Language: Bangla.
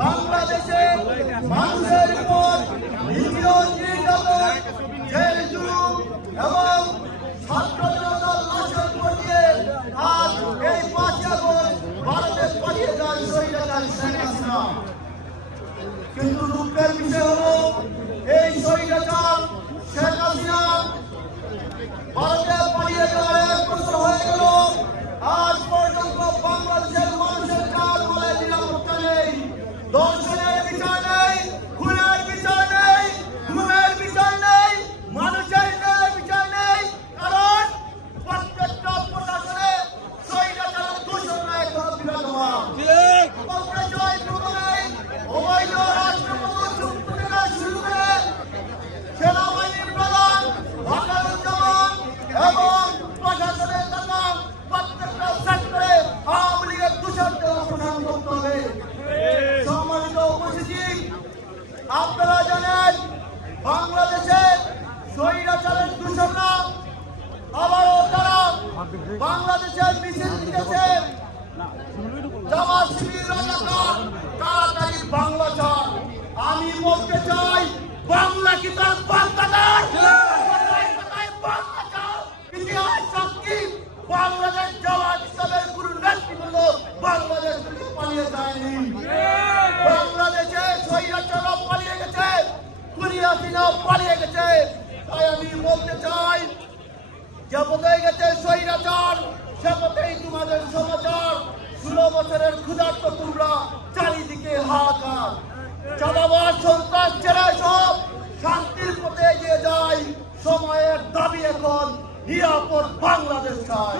বাংলাদেশে মানুষের উপর নির্যাতন, জেল জুলুম এবং ছাত্র জনতার লাশের উপর দিয়ে আজ এই 5 আগস্ট ভারতে পালিয়ে যায় স্বৈরাচারী শেখ হাসিনা। কিন্তু দুঃখের বিষয় হলো এই স্বৈরাচার শেখ হাসিনা ভারতে পালিয়ে যাওয়ার 1 বছর হয়ে গেল, আজ পর্যন্ত বাংলাদেশের মানুষের কার বলে নিরাপত্তা নেই, দর্শনের বিচার নেই, খুনের বিচার নেই, ঘুমের বিচার নেই, মানুষের ন্যায় বিচার নেই। কারণ প্রত্যেকটা প্রশাসনে স্বৈরাচার দূষণরা এখনো বিরাজমান। অপরাজয় প্রমাণেই অবৈধ রাষ্ট্রপতি চুক্তি থেকে শুরু করে সেনাবাহিনীর প্রধান ওয়াকারুজ্জামান এবং প্রশাসনের টাকা প্রত্যেকটা সেক্টরে আওয়ামী লীগের দূষণকে অপসারণ করতে হবে। সম্মানিত উপস্থিতি, আপনারা জানেন বাংলাদেশে স্বৈরাচারের দূষণরা আবারও তারা বাংলাদেশের মিছিল দিতেছে। জামাত শিবির রাজাকার তাড়াতাড়ি বাংলা চান। আমি বলতে চাই, বাংলা কি তার বাংলাদেশ? ইতিহাস সাক্ষী, বাংলাদেশ জামাত ইসলামের গুরু নেতৃত্ব বাংলাদেশ থেকে পালিয়ে যায়নি। বাংলাদেশে স্বৈরাচাররা পালিয়ে গেছে, হাসিনা পালিয়ে গেছে। তাই আমি বলতে চাই, যে পথে গেছে স্বৈরাচার সে পথেই তোমাদের সমাচার। 16 বছরের ক্ষুধার্ত তোমরা চারিদিকে হাহাকার, চাঁদাবাজ সন্ত্রাস জেরায় সব শান্তির পথে এগিয়ে যায়। সময়ের দাবি এখন নিরাপদ বাংলাদেশ চাই।